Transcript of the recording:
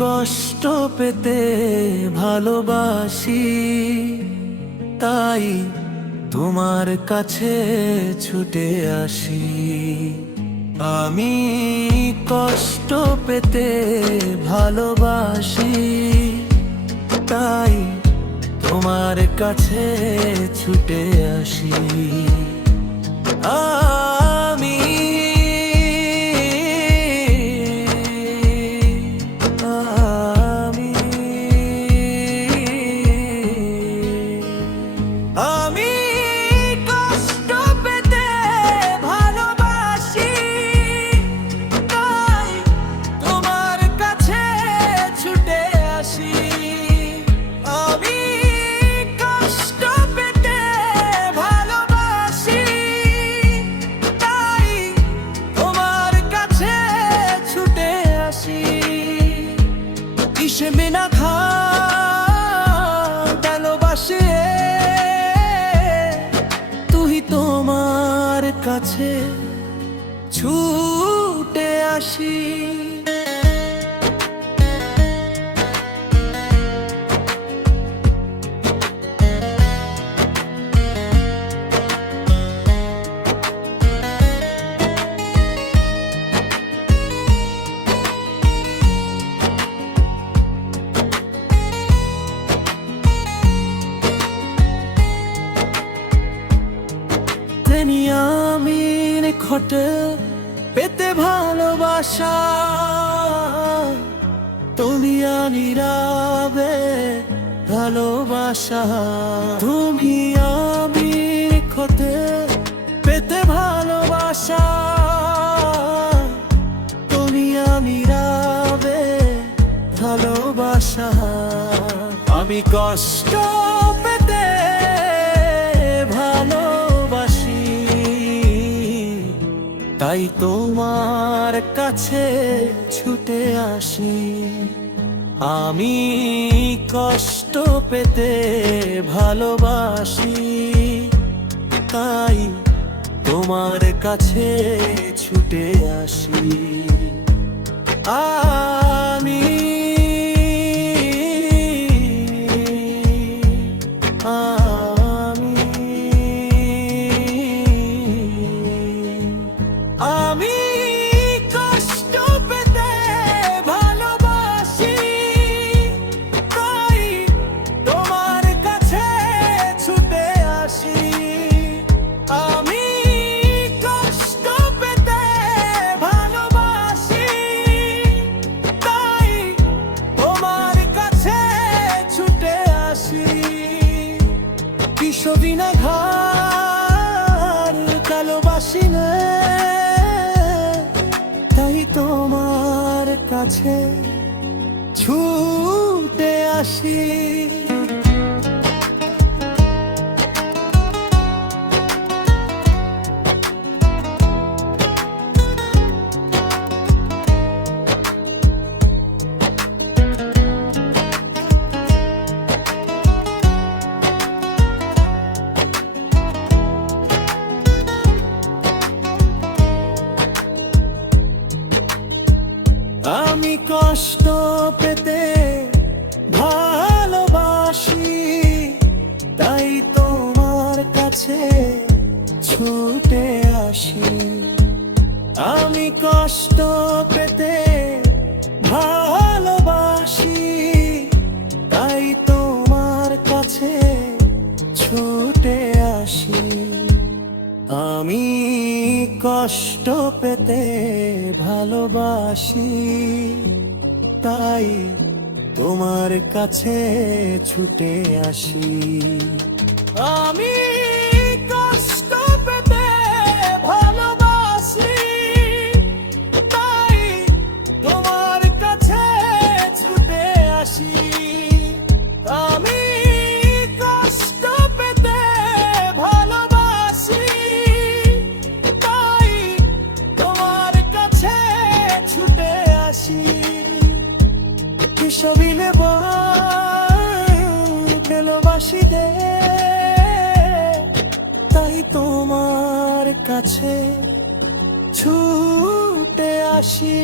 কষ্ট পেতে ভালোবাসি, তাই তোমার কাছে ছুটে আসি। আমি কষ্ট পেতে ভালোবাসি, তাই তোমার কাছে ছুটে আসি। আমি আমি কষ্ট পেতে ভালোবাসি, তাই তোমার কাছে ছুটে আসি। আমি কষ্ট পেতে ভালোবাসি, তাই তোমার কাছে ছুটে আসি। কিসে বিনা খা ভালোবাসে তোমার কাছে ছুটে আসি। আমি খটে পেতে ভালোবাসা, তুমি নীরবে ভালোবাসা। তুমি আমি খটে পেতে ভালোবাসা, তুমি নীরবে ভালোবাসা। আমি কষ্ট পেতে ভালোবাসি, তাই তোমার কাছে ছুটে আসি। আমি কষ্ট পেতে ভালোবাসি, তাই তোমার কাছে ছুটে আসি। আমি আমি কষ্ট পেতে ভালোবাসি, তাই তোমার কাছে ছুটে আসি। আমি কষ্ট পেতে ভালোবাসি, তাই তোমার কাছে ছুটে আসি। বিশ্ববিনা ঘার ভালোবাসি না, তাই তোমার কাছে ছুটে আসি। আমি কষ্ট পেতে ভালোবাসি, তাই তোমার কাছে ছুটে আসি। আমি কষ্ট পেতে ভালোবাসি, তাই তোমার কাছে ছুটে আসি। আমি কষ্ট পেতে ভালোবাসি, তাই তোমার কাছে ছুটে আসি। আমি কষ্ট পেতে ভালোবাসি, তাই তোমার কাছে ছুটে আসি। আমি কষ্ট পেতে ভালোবাসি, তাই তোমার কাছে ছুটে আসি। সবিলে ভালোবাসি দে, তাই তোমার কাছে ছুটে আসি।